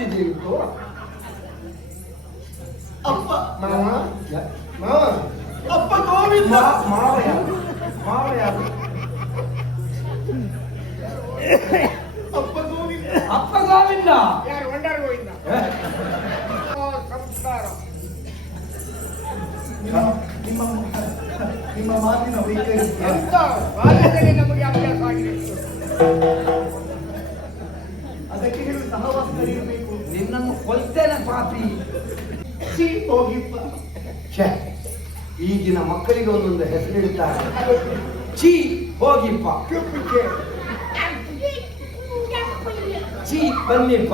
ಬಂದಿದ್ದೀವಿತ್ತು. ಅಪ್ಪ ಮಾವ ಮಾವ ಅಪ್ಪ ಗೋವಿಂದ. ಮಾವ ಯಾರು? ಮಾವ ಯಾರು? ಅಪ್ಪ ಗೋವಿಂದ. ಅಪ್ಪ ಗೋವಿಂದ ಯಾರು? ವಂಡರ್ ಗೋವಿಂದ. ಸಂಸ್ಕಾರ. ನಿಮ್ಮ ಮಾತಿನ ವೈಖರಿ ಎಂತ ಬಾಲ್ಯದಲ್ಲಿ ನಮಗೆ ಅಭ್ಯಾಸ ಆಗಿದೆ. ಅದಕ್ಕೆ ಹೇಳು ಸಹವಾಸ ಕಲಿಯಬೇಕು. ನಿನ್ನನ್ನು ಕೊಲ್ತೇನೆ ಪಾಪಿ. ಹೋಗಿಪ್ಪ. ಛೇ, ಈಗಿನ ಮಕ್ಕಳಿಗೆ ಒಂದೊಂದು ಹೆಸರಿಡ್ತಾರೆ. ಚೀ ಹೋಗಿಪ್ಪ, ಚೀ ಬನ್ನಿಪ್ಪ.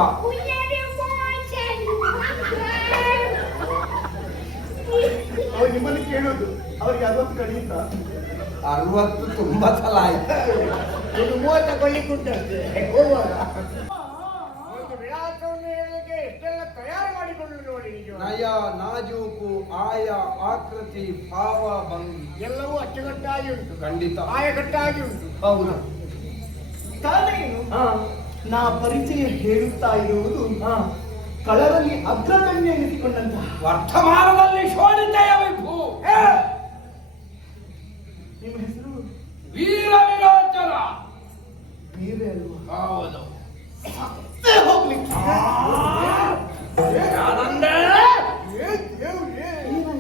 ಅವ್ರು ನಿಮ್ಮನ್ನು ಕೇಳೋದು ಅವ್ರಿಗೆ ಅದೊಂದು ಕಡಿತ. 60 ತುಂಬಾ ಸಲ ಆಯ್ತು. ಇದು 30 ಕೊಲ್ಲಿಕ್ಕುಂಟಂತೆ ಹೋಗುವಾಗ. ಒಂದು ವಿಳಾಸವನ್ನು ಹೇಳಲಿಕ್ಕೆ ಎಷ್ಟೆಲ್ಲ ತಯಾರು ಮಾಡಿಕೊಂಡು ನೋಡಿ. ನಯ, ನಾಜೂಕು, ಆಯ, ಆಕೃತಿ, ಭಾವ, ಭಂಗಿ ಎಲ್ಲವೂ ಅಚ್ಚುಕಟ್ಟಾಗಿ ಉಂಟು, ಖಂಡಿತ ಆಯಕಟ್ಟಾಗಿ ಉಂಟು. ಹೌದು. ಕಾರಣೇನು? ಹಾ ನಾ ಪರಿಚಯ ಹೇಳುತ್ತಾ ಇರುವುದು ಕಳರಲ್ಲಿ ಅಗ್ರಗಣ್ಯ ಎನಿಸಿಕೊಂಡಂತಹ ವರ್ತಮಾನದಲ್ಲಿ ಶೋಣಿತೆಯ ವಿಭು. ನಿಮ್ಮ ಹೆಸರು ವೀರ ವಿರೋಚನ. ನೀವೇ ಅಲ್ವಾ? ಹೌದು. ಹೋಗ್ಲಿಕ್ಕೆ ಆನಂದೇ, ಏನಾಯ್ತು?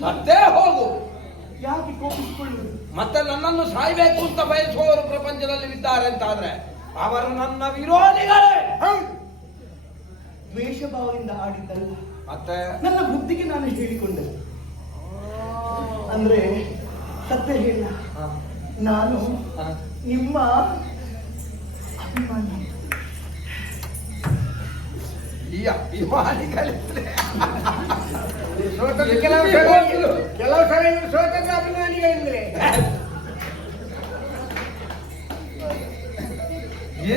ಸತ್ತೇ ಹೋಗು. ಯಾಕೆ ಕೋಪಿಸಿಕೊಳ್ಳುವುದು? ಮತ್ತೆ ನನ್ನನ್ನು ಸಾಯ್ಬೇಕು ಅಂತ ಬಯಸುವವರು ಪ್ರಪಂಚದಲ್ಲಿ ಇದ್ದಾರೆ ಅಂತಾದ್ರೆ ಅವರು ನನ್ನ ವಿರೋಧಿಗಳೇ. ದ್ವೇಷ ಭಾವದಿಂದ ಆಡಿದ್ದಲ್ಲ, ಮತ್ತೆ ನನ್ನ ಬುದ್ಧಿಗೆ ನಾನು ಹೇಳಿಕೊಂಡೆ. ಅಂದ್ರೆ ಸತ್ಯ ಹೇಳ, ನಾನು ನಿಮ್ಮ ಅಭಿಮಾನಿ. ಈ ಅಭಿಮಾನಿಗಳಿದ್ರೆ ಕೆಲವು ಸಲ ಇವರು ಸ್ವತಂತ್ರ ಅಭಿಮಾನಿಗಳಿಂದಲೇ.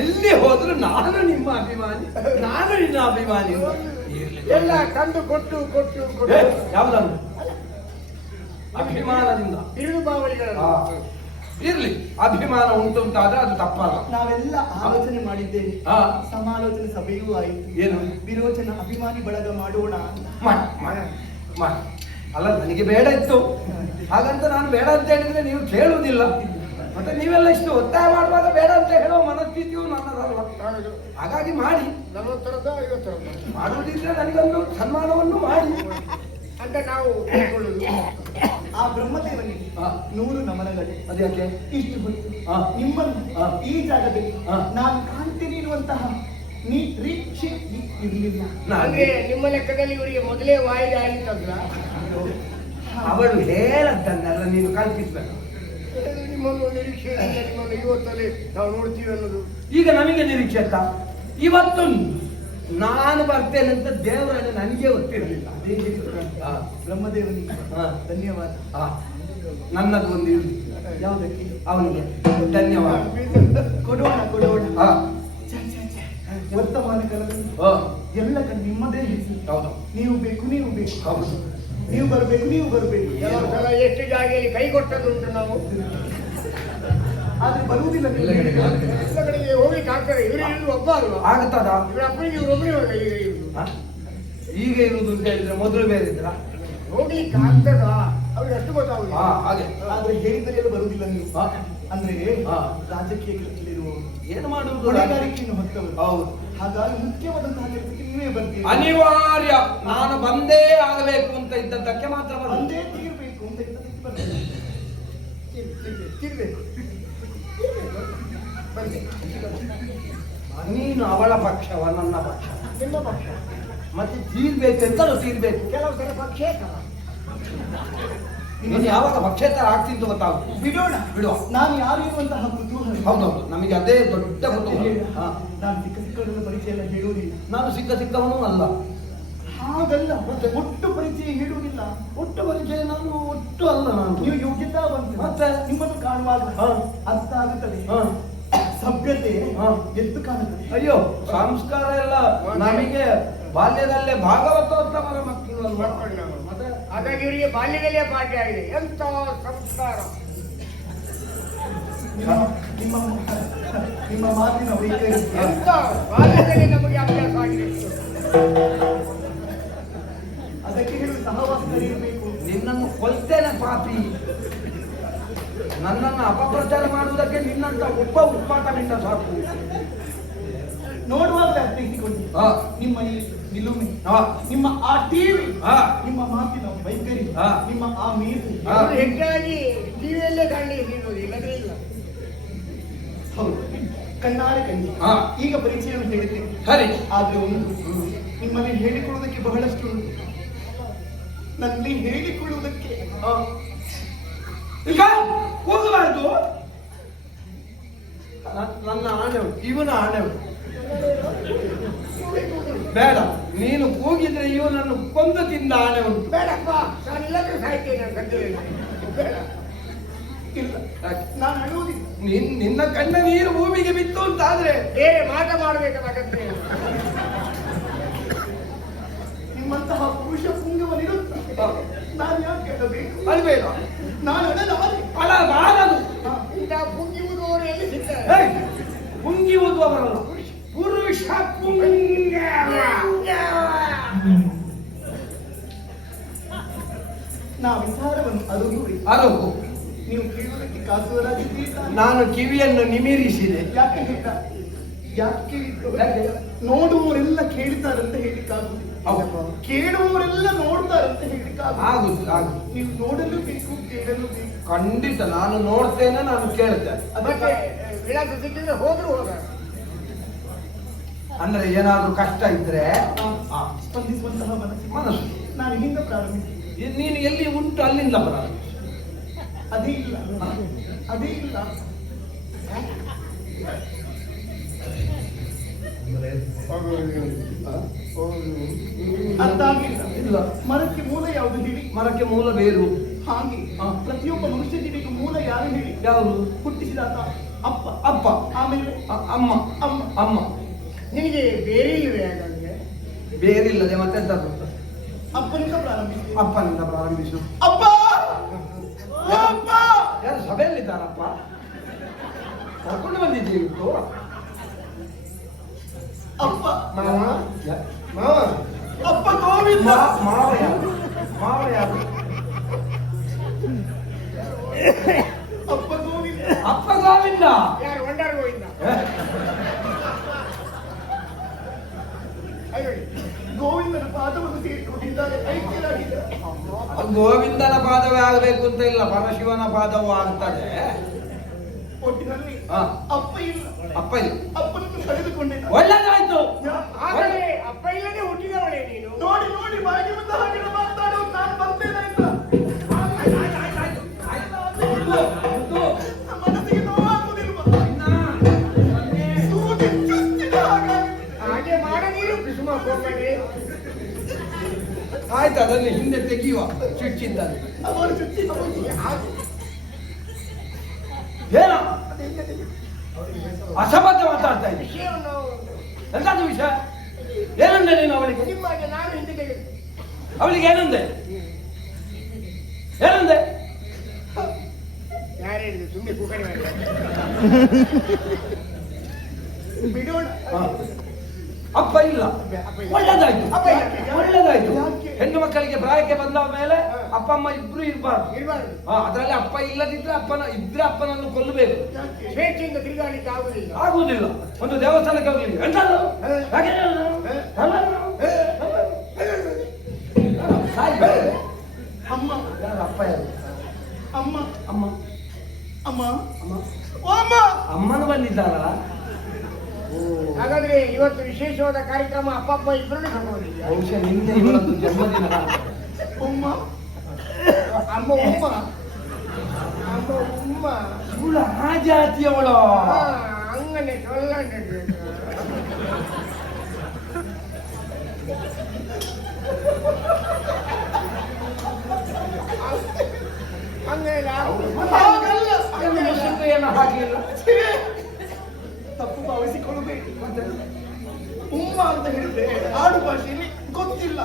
ಎಲ್ಲಿ ಹೋದ್ರು ನಾನು ನಿಮ್ಮ ಅಭಿಮಾನಿ, ನಾನು ನಿನ್ನ ಅಭಿಮಾನಿ. ಎಲ್ಲ ತಂದು ಕೊಟ್ಟು ಕೊಟ್ಟು ಕೊಟ್ಟು ಯಾವ್ದನ್ನು ಅಭಿಮಾನದಿಂದ ಬಿರುದು ಬಾವಲಿಗಳನ್ನು. ಇರ್ಲಿ, ಅಭಿಮಾನ ಉಂಟು ಅಂತಾದ್ರೆ ಅದು ತಪ್ಪಲ್ಲ. ನಾವೆಲ್ಲ ಆಲೋಚನೆ ಮಾಡಿದ್ದೇವೆ, ಹಾ. ಸಮಾಲೋಚನೆ ಸಭೆಯೂ ಆಯಿತು. ಏನು? ವಿರೋಚನ ಅಭಿಮಾನಿ ಬಳಗ ಮಾಡೋಣ ಅಂತ. ಮಾಡಿ. ಅಲ್ಲ, ನನಗೆ ಬೇಡ ಇತ್ತು, ಹಾಗಂತ ನಾನು ಬೇಡ ಅಂತ ಹೇಳಿದ್ರೆ ನೀವು ಕೇಳುವುದಿಲ್ಲ. ಮತ್ತೆ ನೀವೆಲ್ಲ ಇಷ್ಟು ಒತ್ತಾಯ ಮಾಡುವಾಗ ಬೇಡ ಅಂತ ಹೇಳೋ ಮನಸ್ಥಿತಿಯು ನನ್ನದಲ್ಲ. ಹಾಗಾಗಿ ಮಾಡಿ. 40 50 ಮಾಡುವುದಿದ್ರೆ ನನಗೊಂದು ಸನ್ಮಾನವನ್ನು ಮಾಡಿ ಅಂತ ನಾವು ತಿಳ್ಕೊಳ್ಳುವುದು. ಆ ಬ್ರಹ್ಮದೇವನಿಗೆ 100 ನಮನಗಳು. ಅದ್ಯಾಕೆ? ಇಷ್ಟು ಹೊತ್ತು ಹಾ. ನಿಮ್ಮನ್ನು ಈ ಜಾಗದಲ್ಲಿ ಹಾ. ನಾನು ಕಾಣ್ತೀನಿ ಇರುವಂತಹ ನಿರೀಕ್ಷೆ ಇರಲಿಲ್ಲ. ಅಂದ್ರೆ ನಿಮ್ಮ ಲೆಕ್ಕದಲ್ಲಿ ಇವರಿಗೆ ಮೊದಲೇ ವಾಯಿದೆ ಆಗಿತ್ತಲ್ಲ. ಅವಳು ಹೇಳದ್ದನ್ನೆಲ್ಲ ನೀನು ಕಲ್ಪಿಸ್ಬೇಕು. ನಿಮ್ಮನ್ನು ನಿರೀಕ್ಷೆ ಇಲ್ಲ, ನಿಮ್ಮನ್ನು ಇವತ್ತಲ್ಲಿ ನಾವು ನೋಡ್ತೀವಿ ಅನ್ನೋದು. ಈಗ ನಮಗೆ ನಿರೀಕ್ಷೆ ಅಂತ ಇವತ್ತು ನಾನು ಬರ್ತೇನೆ ಅಂತ ದೇವರಾಜ ನನಗೆ ಗೊತ್ತಿರಲಿಲ್ಲ. ಬ್ರಹ್ಮದೇವನಿಗೆ ಧನ್ಯವಾದ. ನನ್ನದು ಒಂದು ಇರಲಿ. ಯಾವುದಕ್ಕೆ? ಅವನಿಗೆ ಧನ್ಯವಾದ. ಕೊಡೋಣ ಕೊಡೋಣ. ಹಾ. ವರ್ತಮಾನ ಕಾಲದಲ್ಲಿ ಎಲ್ಲ ಕಡೆ ನಿಮ್ಮದೇ ಹೆಸರು. ಹೌದು. ನೀವು ಬೇಕು, ನೀವು ಬೇಕು. ಹೌದು. ನೀವು ಬರಬೇಕು, ನೀವು ಬರಬೇಕು. ಕೆಲವು ಸಲ ಎಷ್ಟು ಜಾಗೆಯಲ್ಲಿ ಕೈ ಕೊಟ್ಟದುಂಟು ನಾವು. ಆದ್ರೆ ಬರುವುದಿಲ್ಲ. ಎಲ್ಲ ಕಡೆಗೆ ಹೋಗ್ಲಿಕ್ಕೆ ಆಗ್ತದೆ. ಇವರು ಇರುವುದು ಒಬ್ಬ ಅಲ್ವಾ? ಆಗ್ತದ? ಇವರ ಅಪ್ಪನಿಗೆ ಇವರೊಬ್ಬನೇ ಈಗ ಇರುವುದು. ಈಗ ಇರುವುದು ಅಂತ ಹೇಳಿದ್ರೆ ಮೊದಲು ಬೇರೆ ಇದ್ರ ಹೋಗ್ಲಿಕ್ಕೆ ಆಗ್ತದ? ಅವ್ರಿಗೆ ಅಷ್ಟು ಗೊತ್ತಾಗುದು. ಹಾಗೆ. ಆದ್ರೆ ಹೇಳಿದರೆಲ್ಲ ಬರುವುದಿಲ್ಲ ನೀವು. ಹಾ. ಅಂದ್ರೆ ಹಾ. ರಾಜಕೀಯ ಕೆಲಸದಲ್ಲಿರುವವರು, ಏನು ಮಾಡುವುದು? ಹೊಣೆಗಾರಿಕೆಯನ್ನು ಹೊತ್ತವರು. ಹೌದು. ಹಾಗಾಗಿ ಮುಖ್ಯವಾದಂತಹ ಕೆಲಸಕ್ಕೆ ನೀವೇ ಬರ್ತೀರಿ. ಅನಿವಾರ್ಯ. ನಾನು ಬಂದೇ ಆಗಬೇಕು ಅಂತ ಇದ್ದದ್ದಕ್ಕೆ ಮಾತ್ರ ಒಂದೇ ತೀರ್ಬೇಕು ಅಂತ ಇದ್ದದಕ್ಕೆ ಬರ್ತೀರಿ. ತಿರ್ಬೇಕು. ನೀನು ಅವಳ ಪಕ್ಷವ, ನನ್ನ ಪಕ್ಷ. ನಿಮ್ಮ ಪಕ್ಷ ಮತ್ತೆ ತೀರ್ಬೇಕೆಂತಲೂ ತೀರ್ಬೇಕು. ಕೆಲವು ಸಲ ಪಕ್ಷೇತರ. ನೀನು ಯಾವಾಗ ಪಕ್ಷೇತರ ಆಗ್ತಿದ್ದು ಗೊತ್ತಾಗುತ್ತೆ. ಬಿಡೋಣ, ಬಿಡುವ. ನಾನು ಯಾರು ಇರುವಂತಹ ಕುತೂಹಲ. ಹೌದೌದು, ನಮಗೆ ಅದೇ ದೊಡ್ಡ ಕುತೂಹಲ. ನಾನು ಸಿಕ್ಕ ಸಿಕ್ಕವರನ್ನ ಪರಿಚಯ ಎಲ್ಲ ಹೇಳುವುದಿಲ್ಲ. ನಾನು ಸಿಕ್ಕವನೂ ಅಲ್ಲ. ಹಾಗಲ್ಲ, ಒಟ್ಟು ಪರಿಚಯ ಹೇಳುವುದಿಲ್ಲ. ಒಟ್ಟು ಪರಿಚಯ ನಾನು ಒಟ್ಟು ಅಲ್ಲ. ನಾನು ನೀವು ಯೋಗ್ಯತಾ ಬಂತು ಮತ್ತೆ ನಿಮ್ಮನ್ನು ಕಾಣುವಾಗ ಅರ್ಥ ಆಗುತ್ತದೆ. ಸಭ್ಯತೆ ಎದ್ದು ಕಾಣುತ್ತದೆ. ಅಯ್ಯೋ, ಸಂಸ್ಕಾರ ಎಲ್ಲ ನಮಗೆ ಬಾಲ್ಯದಲ್ಲೇ ಭಾಗವತೋತ್ತಮರ ಮಕ್ಕಳು ಮಾಡ್ಕೊಂಡು ನಾವು. ಮತ್ತೆ ಹಾಗಾಗಿ ಇವರಿಗೆ ಬಾಲ್ಯದಲ್ಲೇ ಪಾಠ ಆಗಿದೆ. ಎಂತ ಸಂಸ್ಕಾರ. ನಿಮ್ಮ ಮಾತಿನ ವೈಖರಿ ಎಂತ ಬಾಲ್ಯದಲ್ಲಿ ನಮಗೆ ಅಭ್ಯಾಸ ಆಗಿದೆ. ಅದಕ್ಕೆ ಹೇಳುವ ಸಹವಾಸದಲ್ಲಿ ಇರಬೇಕು. ನಿನ್ನನ್ನು ಕೊಲ್ತೇನೆ ಪಾಪಿ. ನನ್ನನ್ನು ಅಪಪ್ರಚಾರ ಮಾಡುವುದಕ್ಕೆ ನಿನ್ನಂತ ಒಬ್ಬ ಉತ್ಪಾಟನಿಂದ ಸಾಕು. ನೋಡುವಾಗ ಅರ್ಥೈಸಿಕೊಂಡು ಹಾ. ನಿಮ್ಮ ಈ ನಿಲುಮೆ, ಹಾ. ನಿಮ್ಮ ಆ ಟಿವಿ, ಹಾ. ನಿಮ್ಮ ಮಾತಿನ ವೈಖರಿ, ಹಾ. ನಿಮ್ಮ ಆ ಮೀಸೆ, ಹಾ. ಅವರು ಹೆಚ್ಚಾಗಿ ಟಿವಿಯಲ್ಲೇ ಕಾಣಲಿಕ್ಕೆ ಸಿಗೋದು, ಇಲ್ಲದ್ರೆ ಇಲ್ಲ. ಹೌದು, ಕಣ್ಣಾರೆ ಕಂಡಿ. ಹಾ. ಈಗ ಪರಿಚಯವನ್ನು ಹೇಳಿದ್ದೇನೆ. ಸರಿ. ಆದ್ರೆ ಒಂದು ನಿಮ್ಮಲ್ಲಿ ಹೇಳಿಕೊಳ್ಳುವುದಕ್ಕೆ ಬಹಳಷ್ಟು ಉಂಟು. ನನ್ನಲ್ಲಿ ಹೇಳಿಕೊಳ್ಳುವುದಕ್ಕೆ ಈಗ ಹೋಗಬಾರ್ದು. ನನ್ನ ಆಣೆ ಉಂಟು, ಇವನ ಆಣೆ ಉಂಟು. ಬೇಡ, ನೀನು ಕೂಗಿದ್ರೆ ಇವನನ್ನು ಕೊಂದು ತಿಂದ ಆಣೆ ಉಂಟು. ಬೇಡಪ್ಪ, ನಾನು ಇಲ್ಲದ್ರೆ ಸಾಯ್ತೇನೆ ನನ್ನ ಗದ್ದೆಯಲ್ಲಿ. ಬೇಡ. ಇಲ್ಲ, ಯಾಕೆ? ನಾನು ಅಳುವುದಿಲ್ಲ. ನಿನ್ನ ಕಣ್ಣ ನೀರು ಭೂಮಿಗೆ ಬಿತ್ತು ಅಂತಾದ್ರೆ ಬೇರೆ ಮಾಡಬೇಕಲ್ಲ ಗದ್ದೆ. ನಿಮ್ಮಂತಹ ಪುರುಷ ಪುಂಗವನಿರುತ್ತ ನಾನು ಯಾಕೆ ಅಳಬೇಕು? ಅಲ್ಬೇಡ, ನಾನು ಅಳಲಾರೆ. ಅಳಬಾರದು. ಇಂಥ ಪುಂಗಿಯುವುದವರು ಎಲ್ಲಿ ಸಿಗ್ತಾರೆ? ಹೇ, ಪುಂಗಿಯುವುದು ಅವರಲ್ಲ, ಪುರುಷ ಪುಂಗವ. ನಾ ವಿಚಾರವನ್ನು ಅರುಗುವೆ. ಅರಗು. ನೀವು ಕೇಳುವುದಕ್ಕೆ ಕಾಸುವರಾಗಿದ್ದೀರಿ. ನಾನು ಕಿವಿಯನ್ನು ನಿಮಿರಿಸಿದೆ. ಯಾಕೆ ಹೇಳಿದ? ಯಾಕೆ ಯಾಕೆ? ನೋಡುವವರೆಲ್ಲ ಕೇಳ್ತಾರಂತ ಹೇಳಿಕ್ಕಾಗುದಿಲ್ಲ. ಹೌದು. ಕೇಳುವವರೆಲ್ಲ ನೋಡ್ತಾರಂತ ಹೇಳಿಕ್ಕಾಗುದಿಲ್ಲ. ಆಗುದು ಆಗುದು. ನೀವು ನೋಡಲು ಬೇಕು, ಕೇಳಲು ಬೇಕು. ಖಂಡಿತ ನಾನು ನೋಡ್ತೇನೆ, ನಾನು ಕೇಳ್ತೇನೆ. ಮತ್ತೆ ವಿಳಾಸ ಸಿಕ್ಕಿದ್ರೆ ಹೋದ್ರು ಹೋಗ. ಅಂದ್ರೆ ಏನಾದ್ರೂ ಕಷ್ಟ ಇದ್ರೆ ಸ್ಪಂದಿಸುವಂತಹ ಮನಸ್ಸು ಮನಸ್ಸು. ನಾನು ಹಿಂದ ಪ್ರಾರಂಭಿಸಿ. ನೀನು ಎಲ್ಲಿ ಉಂಟು ಅಲ್ಲಿಂದ ಪ್ರಾರಂಭಿಸು. ಅದೇ ಇಲ್ಲ, ಅದೇ ಇಲ್ಲ. ಅರ್ಥ ಆಗಿಲ್ಲ. ಇಲ್ಲ. ಮರಕ್ಕೆ ಮೂಲ ಯಾವುದು ಹೇಳಿ? ಮರಕ್ಕೆ ಮೂಲ ಬೇರು. ಹಾಗೆ ಪ್ರತಿಯೊಬ್ಬ ಮನುಷ್ಯ ಜೀವಿಗೆ ಮೂಲ ಯಾರು ಹೇಳಿ? ಯಾವುದು? ಹುಟ್ಟಿಸಿದಾತ ಅಪ್ಪ. ಅಪ್ಪ. ಆಮೇಲೆ ಅಮ್ಮ. ಅಮ್ಮ. ಅಮ್ಮ. ನಿನಗೆ ಬೇರೆ ಇಲ್ವೇ ಹಾಗಾದ್ರೆ? ಬೇರಿಲ್ಲದೆ ಮತ್ತೆಂತ? ಅಪ್ಪನಿಂದ ಪ್ರಾರಂಭಿಸಿ. ಅಪ್ಪನಿಂದ ಪ್ರಾರಂಭಿಸು. ಅಪ್ಪ, ಅಪ್ಪ. ಯಾರು ಸಭೆಯಲ್ಲಿದ್ದಾರಪ್ಪ? ಕರ್ಕೊಂಡು ಬಂದಿದ್ದೀವಿ ಇವತ್ತು. ಅಪ್ಪ. ಮಾವ. ಮಾವ. ಅಪ್ಪ ಗೋವಿಂದ. ಮಾವ ಯಾರು? ಮಾವ ಯಾರು? ಅಪ್ಪ ಗೋವಿಂದ. ಅಪ್ಪ ಗೋವಿಂದ. ಯಾರು? ವಂಡರ್ ಗೋವಿಂದ. ಗೋವಿಂದನ ಪಾದವನ್ನು ಸೇರಿಕೊಂಡಿದ್ದಾರೆ, ಐಕ್ಯರಾಗಿದ್ದಾರೆ. ಗೋವಿಂದನ ಪಾದವೇ ಆಗಬೇಕು ಅಂತ ಇಲ್ಲ, ಪರಶಿವನ ಪಾದವೂ ಆಗ್ತದೆ. ಒಟ್ಟಿನಲ್ಲಿ ಹಾ. ಅಪ್ಪ ಇಲ್ಲ. ಅಪ್ಪ ಇಲ್ಲ. ಅಪ್ಪನನ್ನು ಕಳೆದುಕೊಂಡಿದ್ದ. ಒಳ್ಳೆದಾಯ್ತು. ಆದರೆ ಅಪ್ಪ ಇಲ್ಲದೆ ಹುಟ್ಟಿದವಳೇ ನೀನು. ನೋಡಿ ನೋಡಿ, ಬಾಯಿಗೆ ಬಂದ ಹಾಗೆ ಮಾತಾಡೋದು. ನಾನು ಬರ್ತೇನೆ ಆಯ್ತಾ? ಮನಸ್ಸಿಗೆ ನೋವಾಗುವುದಿಲ್ವಾ? ಸೂಜಿ ಚುಚ್ಚಿದ ಹಾಗಾಗಿದೆ. ಹಾಗೆ ಮಾಡದಿರು ಕುಸುಮ ಕೋಮಡಿ. ಆಯ್ತು, ಅದನ್ನು ಹಿಂದೆ ತೆಗೆಯುವ. ಚುಚ್ಚಿದ್ದಾನೆ. ಅವರು ಚುಚ್ಚಿದ ಏನ ಅಸಭ್ಯ ಮಾತಾಡ್ತಾ ಇದ್ದೀನಿ. ವಿಷಯವನ್ನು ಎಂತಾದ ವಿಷಯ? ಏನಂದೆ ನೀನು ಅವಳಿಗೆ? ನಿಮಗೆ ನಾನು ಹಿಂದೆ ತೆಗೆದು ಅವಳಿಗೆ ಏನಂದೆ? ಏನಂದೆ? ಯಾರು ಹೇಳಿದ್ರು? ಸುಮ್ಮನೆ ಕೂಕಣಿ ಮಾಡಿ ಬಿಡೋಣ. ಅಪ್ಪ ಇಲ್ಲ. ಅಪ್ಪ ಇಲ್ಲ. ಒಳ್ಳೆದಾಯ್ತು. ಅಪ್ಪ ಇಲ್ಲ. ಒಳ್ಳೆದಾಯ್ತು. ಯಾಕೆ? ಹೆಣ್ಣು ಮಕ್ಕಳಿಗೆ ಪ್ರಾಯಕ್ಕೆ ಬಂದ ಮೇಲೆ ಅಪ್ಪ ಅಮ್ಮ ಇಬ್ರು ಇರ್ಬಾರ್ದು. ಇರಬಾರ್ದು. ಅದರಲ್ಲಿ ಅಪ್ಪ ಇಲ್ಲದಿದ್ರೆ ಇದ್ರೆ ಅಪ್ಪನನ್ನು ಕೊಲ್ಲಬೇಕು. ಯಾಕೆ? ಸ್ವೇಚ್ಛೆಯಿಂದ ತಿರುಗಾಡಲಿಕ್ಕೆ ಆಗುದಿಲ್ಲ. ಆಗುವುದಿಲ್ಲ. ಒಂದು ದೇವಸ್ಥಾನಕ್ಕೆ ಹೋಗ್ಲಿ ಎಂತದು? ಹಾಗೆ ಸಾಯ್ಬೇಕು. ಅಮ್ಮ. ಯಾರು ಅಪ್ಪ ಯಾರು? ಅಮ್ಮ. ಅಮ್ಮ. ಅಮ್ಮ. ಅಮ್ಮ. ಓ ಅಮ್ಮ. ಅಮ್ಮನ ಬಂದಿದ್ದಾರ? ಹಾಗಾದ್ರೆ ಇವತ್ತು ವಿಶೇಷವಾದ ಕಾರ್ಯಕ್ರಮ ಅಪ್ಪ ಅಪ್ಪ ಇಬ್ಬರನ್ನು ಕರ್ಕೊಂಡಿದ್ಯಾ? ಬಹುಶಃ ನಿನ್ನೆ ಇವರದ್ದು ಜನ್ಮದಿನ. ಅಮ್ಮ. ಅಮ್ಮ ಉಮ್ಮ. ಅಮ್ಮ ಉಮ್ಮ. ಇವಳು ಆ ಜಾತಿಯವಳು. ಹಂಗನೆ ಸೊಲ್ಲಂಡೆ. ಹಂಗಲ್ಲ. ಹಾಗಲ್ಲ. ಏನು ಹಾಕಲಿಲ್ಲ. ತಪ್ಪು ಭಾವಿಸಿಕೊಳ್ಳಬೇಡಿ. ಮತ್ತೆ ಉಮ್ಮ ಅಂತ ಹೇಳಿದ್ರೆ ಆಡು ಭಾಷೆಯಲ್ಲಿ ಗೊತ್ತಿಲ್ಲ.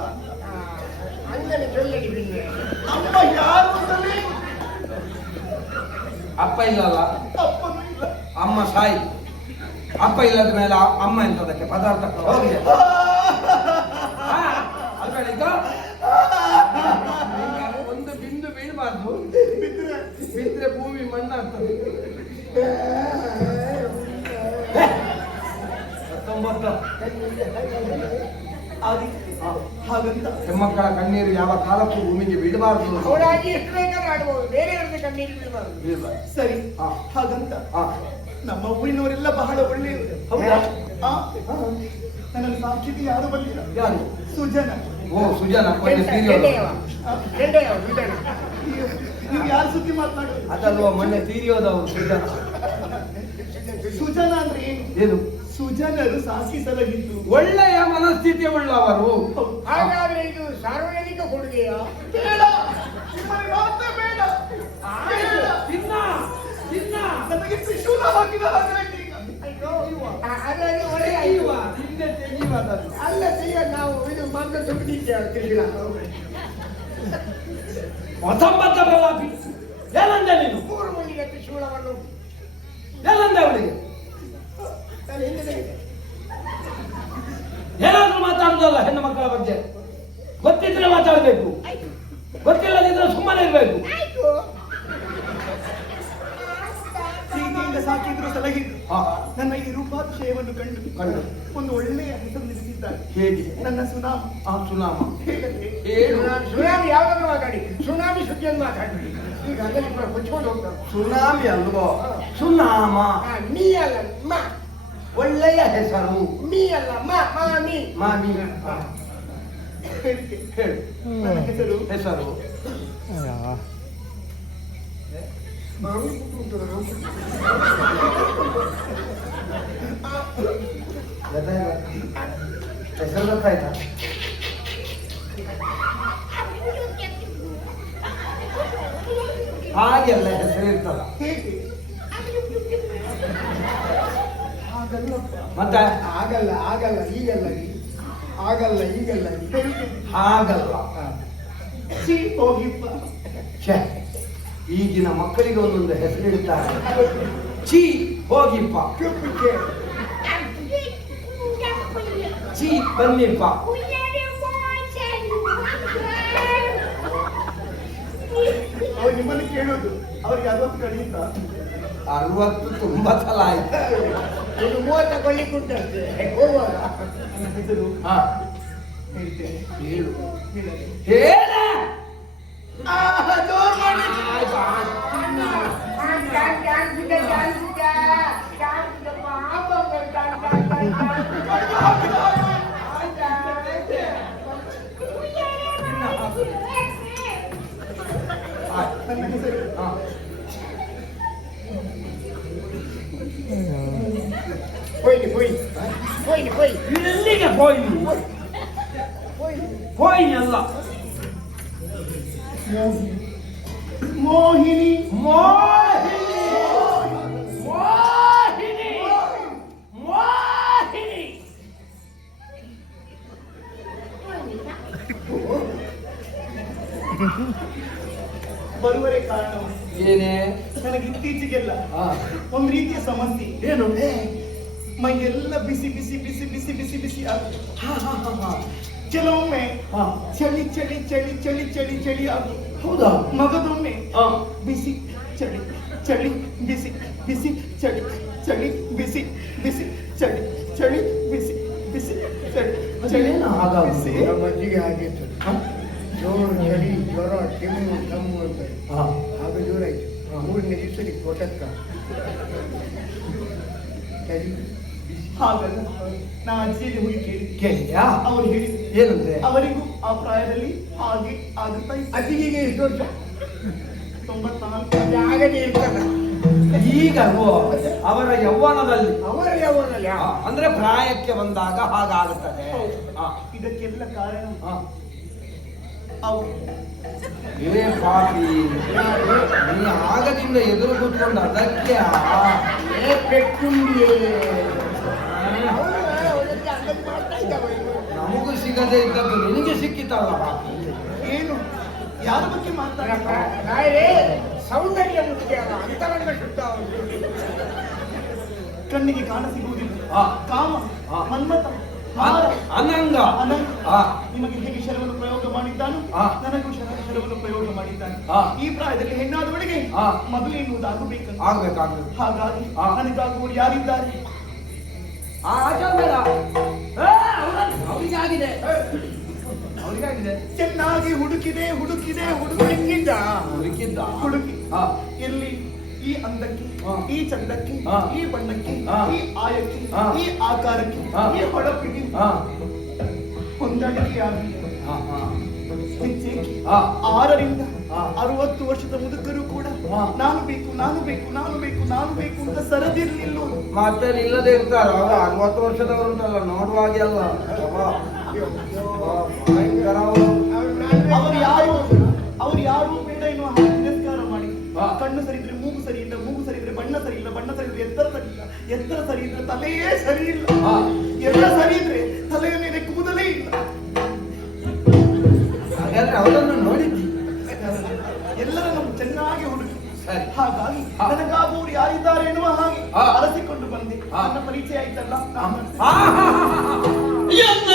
ಹಂಗನೆ ಸೊಲ್ಲಡಿ ಬಿನ್ನೆ. ಅಮ್ಮ ಯಾರು ಅಂತಲೇ ಅಪ್ಪ ಇಲ್ಲಲ್ಲ, ಅಪ್ಪನೂ ಇಲ್ಲ. ಅಮ್ಮ ಸಾಯಿ. ಅಪ್ಪ ಇಲ್ಲದ ಮೇಲೆ ಅಮ್ಮ ಎಂತದಕ್ಕೆ ಪದಾರ್ಥ ಹೋಗಿದೆ. ಮಾತಾಡಿದ ಒಂದು ಬಿಂದು ಬೀಳಬಾರ್ದು, ಬಿದ್ರೆ ಭೂಮಿ ಮಣ್ಣಾಗ್ತದೆ. 19 ಹಾಗಂತ ಹೆಣ್ಮಕ್ಕಳ ಕಣ್ಣೀರು ಯಾವ ಕಾಲಕ್ಕೂ ಭೂಮಿಗೆ ಬಿಡಬಾರ್ದು. ಅವರಾಗಿ ಎಷ್ಟು ಬೇಕಾದ್ರೂ ಆಡ್ಬೋದು, ಬೇರೆಯವ್ರದ್ದು ಕಣ್ಣೀರು ಬೀಳಬಾರ್ದು. ಸರಿ, ಹಾಗಂತ ನಮ್ಮ ಊರಿನವರೆಲ್ಲ ಬಹಳ ಒಳ್ಳೆಯವರು. ಹೌದಾ? ನನ್ನ ಸಾಕ್ಷಿಗೆ ಯಾರು ಬಂದಿಲ್ಲ. ಯಾರು? ಸುಜನ. ಓ ಸುಜನ, ನೀವು ಯಾರು ಸುದ್ದಿ ಮಾತನಾಡೋದು? ಅದಲ್ವಾ ಮೊನ್ನೆ ತೀರಿಯೋದವರು ಸುಜನ. ಸುಜನ ಅಂದ್ರೆ ಏನು? ಏನು? ಸುಜನರು ಸಾಕಿಸಲಗಿದ್ದು ಒಳ್ಳೆಯ ಮನಸ್ಥಿತಿ ಉಳ್ಳವರು. ಹಾಗಾದ್ರೆ ಇದು ಸಾರ್ವಜನಿಕ ಕೊಡುಗೆಯಾ? ಬೇಡ, ನಿಮ್ಮನೆ ಮಾತ್ರ ಬೇಡ. ತಿನ್ನ ತಿನ್ನ ನನಗೆ ತ್ರಿಶೂಲ ಹಾಕಿದ ಹಾಗಾಯ್ತು ಈಗ. ಹಾಗಾಗಿ ಒಳ್ಳೆ ಹಿಂದೆ ತೆಗೆಯುವುದನ್ನು. ಅಲ್ಲ ಈಗ ನಾವು ಇದು ಮಾತ್ರ ಸುಟ್ಟಿದ್ದೇವೆ. 19 ಪ್ರಲಾಪಿ ಏನಂದೆ ನೀನು? 3 ಮಂದಿಗೆ ತ್ರಿಶೂಲವನ್ನು ಏನಂದೆ ಅವಳಿಗೆ? ಏನಾದ್ರೂ ಮಾತಾಡುದಲ್ಲ ಹೆಣ್ಣು ಮಕ್ಕಳ ಬಗ್ಗೆ. ಗೊತ್ತಿದ್ರೆ ಮಾತಾಡಬೇಕು, ಗೊತ್ತಿಲ್ಲದಿದ್ರೆ ಸುಮ್ಮನೆ ಇರಬೇಕು. ಸೀತೆಯಿಂದ ಸಾಕಿದ್ರು ಸಲಹಿದ್ರು ನನ್ನ ಈ ರೂಪಾತಿಶಯವನ್ನು ಕಂಡು ಒಂದು ಒಳ್ಳೆಯ ಹೆಸರು ನಿಲ್ಲಿಸಿದ್ದಾರೆ. ಹೇಗೆ? ನನ್ನ ಸುನಾಮ. ಸುನಾಮ ಹೇಗಂದ್ರೆ ಹೇಳು. ಸುನಾಮಿ ಯಾವ್ದಾದ್ರು ಮಾತಾಡಿ, ಸುನಾಮಿ ಸುದ್ದಿಯನ್ನು ಮಾತಾಡ್ಬಿಡಿ. ಈಗ ಅದನ್ನು ಮುಚ್ಕೊಂಡು ಹೋಗ್ತಾರೆ. ಸುನಾಮಿ ಅಲ್ವೋ? ಸುನಾಮ. ನೀ ಅಲ್ಲ ಮ, ಒಳ್ಳೆಯ ಹೆಸರು. ನೀ ಅಲ್ಲ ಮಾಮಿ. ಮಾಮಿ. ಹೇಳು. ನನ್ನ ಹೆಸರು ಹೆಸರು ಮಾಮಿ ಹೆಸರು ಗೊತ್ತಾಯ್ತಾ? ಹಾಗೆಲ್ಲ ಹೆಸರು ಇರ್ತದ. ಹೇಗೆ? ಹಾಗಲ್ಲಪ್ಪ. ಮತ್ತೆ ಆಗಲ್ಲ ಆಗಲ್ಲ ಈಗಲ್ಲ ಆಗಲ್ಲ ಈಗಲ್ಲ ಹಾಗಲ್ಲ. ಛೀ, ಹೋಗಿಪ್ಪ. ಛೆ, ಈಗಿನ ಮಕ್ಕಳಿಗೆ ಒಂದೊಂದು ಹೆಸರಿಡ್ತಾರೆ. ಚೀ ಹೋಗಿಪ್ಪ, ಚೀ ಬನ್ನಿಪ್ಪ. ಅವ್ರು ನಿಮ್ಮನ್ನು ಕೇಳೋದು ಅವ್ರಿಗೆ 60 ಕಳೆಯುತ್ತ. 60 ತುಂಬಾ ಸಲ ಆಯ್ತು. ಇದು 30 ಕೊಳ್ಳಿಕ್ಕುಂಟು ಹೋಗುವಾಗ. ನನ್ನ ಹೆಸರು ಹಾ ಹೇಳ್ತೇನೆ. ಹೇಳು. ಹೇಳಲಿ. ಹೇಳ. ನನ್ನ ಹೆಸರು ಇಲ್ಲಿಗೆ ಹೋಯ್ನಿ. ಹೋಯ್ನಿ ಅಲ್ಲ, ಮೋಹಿನಿ. ಮೋಹಿನಿ. ಮೋಹಿನಿ. ಮೋಹಿನಿ. ಬರುವರೆ ಕಾರಣ ಏನೇ? ನನಗೆ ಇತ್ತೀಚೆಗೆಲ್ಲ ಹಾ. ಒಂದು ರೀತಿಯ ಸಮಸ್ಯೆ. ಏನು? ಮೈಯೆಲ್ಲ ಬಿಸಿ ಬಿಸಿ ಬಿಸಿ ಬಿಸಿ ಬಿಸಿ ಬಿಸಿ ಆಗುತ್ತೆ. ಹಾ ಹಾ ಹಾ ಹಾ. ಕೆಲವೊಮ್ಮೆ ಹಾ. ಚಳಿ ಚಳಿ ಚಳಿ ಚಳಿ ಚಳಿ ಚಳಿ ಆಗುತ್ತೆ. ಹೌದಾ? ಮಗದೊಮ್ಮೆ ಹಾ. ಬಿಸಿ ಚಳಿ ಚಳಿ ಬಿಸಿ ಬಿಸಿ ಚಳಿ ಚಳಿ ಬಿಸಿ ಬಿಸಿ ಚಳಿ ಚಳಿ ಬಿಸಿ ಬಿಸಿ ಚಳಿ ಚಳಿ ಅದೇನು ಹಾಗಾಗುದು? ಬಿಸಿ. ಮಜ್ಜಿಗೆ ಆಗಿತ್ತು. ಜೋರು ಚಳಿ ಜ್ವರ ಕೆಮ್ಮು ಕಮ್ಮು ಅಂತ ಹಾ. ಆಗ ಜೋರ ಆಯ್ತು. 3ನೇ ದಿವಸಕ್ಕೆ ಕೊಟ್ಟಕ್ಕ ಚಳಿ ಹಾಗಲ್ಲ, ನಾ ಅಜ್ಜಿಯಲ್ಲಿ ಹೋಗಿ ಕೇಳಿ ಕೇಳಿದ್ಯಾ? ಅವರು ಹೇಳಿದ್ರು ಏನಂದ್ರೆ? ಅವರಿಗೂ ಆ ಪ್ರಾಯದಲ್ಲಿ ಹಾಗೆ ಆಗುತ್ತಾ ಇತ್ತು. ಅಜ್ಜಿಗೆ ಎಷ್ಟು ವರ್ಷ? 94. ಆಗದೇ ಇರ್ತದ. ಈಗ ಅಲ್ವೋ ಅವರ ಯೌವನದಲ್ಲಿ, ಅವರ ಯಾವನಲ್ಲಿ ಅಂದ್ರೆ ಪ್ರಾಯಕ್ಕೆ ಬಂದಾಗ ಹಾಗಾಗುತ್ತದೆ. ಹಾ. ಇದಕ್ಕೆಲ್ಲ ಕಾರಣ ಹಾ. ಅವರು. ಏ ಪಾಪಿ, ನೀ ಆಗದಿಂದ ಎದುರು ಕೂತ್ಕೊಂಡು ಅದಕ್ಕೆ ಪೆಟ್ಟುಂಡಿಯೇ ನಮಗೂ ಸಿಗದೆ ಇದ್ದದ್ದು ನಿನಗೆ ಸಿಕ್ಕಿತಲ್ಲ ಪಾಪಿ. ಏನು ಯಾರ ಬಗ್ಗೆ ಮಾತಾಡ್ತಾರೆ? ಸೌಂದರ್ಯ ಮುಖ್ಯ, ಅಂತರಂಗ ಶುದ್ಧ. ಕಣ್ಣಿಗೆ ಕಾಣ ಸಿಗುವುದಿಲ್ಲ. ಹಾ. ಕಾಮ ಹಾ. ಮನ್ಮತ ಅನಂಗ. ಅನಂಗ. ಹಾ. ನಿಮಗೆ ಹೇಗೆ ಶರವನ್ನು ಪ್ರಯೋಗ ಮಾಡಿದ್ದಾನು ಹಾ. ನನಗೂ ಶರವನ್ನು ಪ್ರಯೋಗ ಮಾಡಿದ್ದಾನೆ. ಹಾ. ಈ ಪ್ರಾಯದಲ್ಲಿ ಹೆಣ್ಣಾದವಳಿಗೆ ಹಾ. ಮದುವೆ ಎನ್ನುವುದಾಗಬೇಕಂತ. ಆಗ್ಬೇಕು. ಹಾಗಾಗಿ ಹಾ. ನನಗಾಗುವರು ಯಾರಿದ್ದಾರೆ? ಅವರಿಗಾಗಿದೆ. ಚೆನ್ನಾಗಿ ಹುಡುಕಿದೆ ಹುಡುಕಿದೆ ಹುಡುಕಿ ಹುಡುಕಿದ್ದ ಹುಡುಕಿದ್ದ. ಹುಡುಕಿ ಹಾ. ಎಲ್ಲಿ ಈ ಅಂದಕ್ಕೆ, ಹಾ. ಈ ಚಂದಕ್ಕೆ, ಹಾ. ಈ ಬಣ್ಣಕ್ಕೆ, ಹಾ. ಈ ಆಯಕ್ಕೆ, ಹಾ. ಈ ಆಕಾರಕ್ಕೆ, ಹಾ. ಈ ಹೊಳಪಿಗೆ ಹಾ. ಹೊಂದಾಣಿಕೆಯಾಗಿ ಹಾ. ಹಾ. ಹೆಚ್ಚೇಕೆ ಹಾ. 6ರಿಂದ ಹಾ. 60 ವರ್ಷದ ಮುದುಕರು ಕೂಡ ಹಾ. ನಾನು ಬೇಕು ನಾನು ಬೇಕು ನಾನು ಬೇಕು ನಾನು ಬೇಕು ಅಂತ ಸರದಿರ್ಲಿಲ್ಲ. ಮತ್ತೆ ಇಲ್ಲದೆ ಇರ್ತಾರ. ಅವರು 60 ವರ್ಷದವರುಂಟಲ್ಲ, ನೋಡುವಾಗ ಅಲ್ಲ ಭಯಂಕರ ಅವರು. ಅವ್ರು ಯಾರು ಬೇಡ ಎನ್ನುವ ಹಾಗೆ ತಿರಸ್ಕಾರ ಮಾಡಿ, ಹಾ. ಕಣ್ಣು ಸರಿ ಇದ್ರೆ ಮೂಗು ಸರಿ ಇಲ್ಲ, ಮೂಗು ಸರಿ ಇದ್ರೆ ಬಣ್ಣ ಸರಿ ಇಲ್ಲ, ಬಣ್ಣ ಸರಿ ಇದ್ರೆ ಎತ್ತರ ಸರಿ ಇಲ್ಲ, ಎತ್ತರ ಸರಿ ಇದ್ರೆ ತಲೆಯೇ ಸರಿ ಇಲ್ಲ, ಹಾ. ಎಲ್ಲ ಸರಿ ಇದ್ರೆ ತಲೆಯ ಮೇಲೆ ಕೂದಲೇ ಇಲ್ಲ. ಹಾಗಾದ್ರೆ ಅವರನ್ನು ನೋಡಿದ್ದಿ. ಎಲ್ಲರನ್ನು ಚೆನ್ನಾಗಿ ಹುಡುಕಿ ಸರಿ. ಹಾಗಾಗಿ ಹಾ. ನನಗಾಗುವರು ಯಾರಿದ್ದಾರೆ ಎನ್ನುವ ಹಾಗೆ ಹಾ. ಅರಸಿಕೊಂಡು ಬಂದೆ. ಹಾ. ನನ್ನ ಪರಿಚಯ ಆಯ್ತಲ್ಲ. ಹಾ. ಹಾ. ಹಾ. ಹಾ.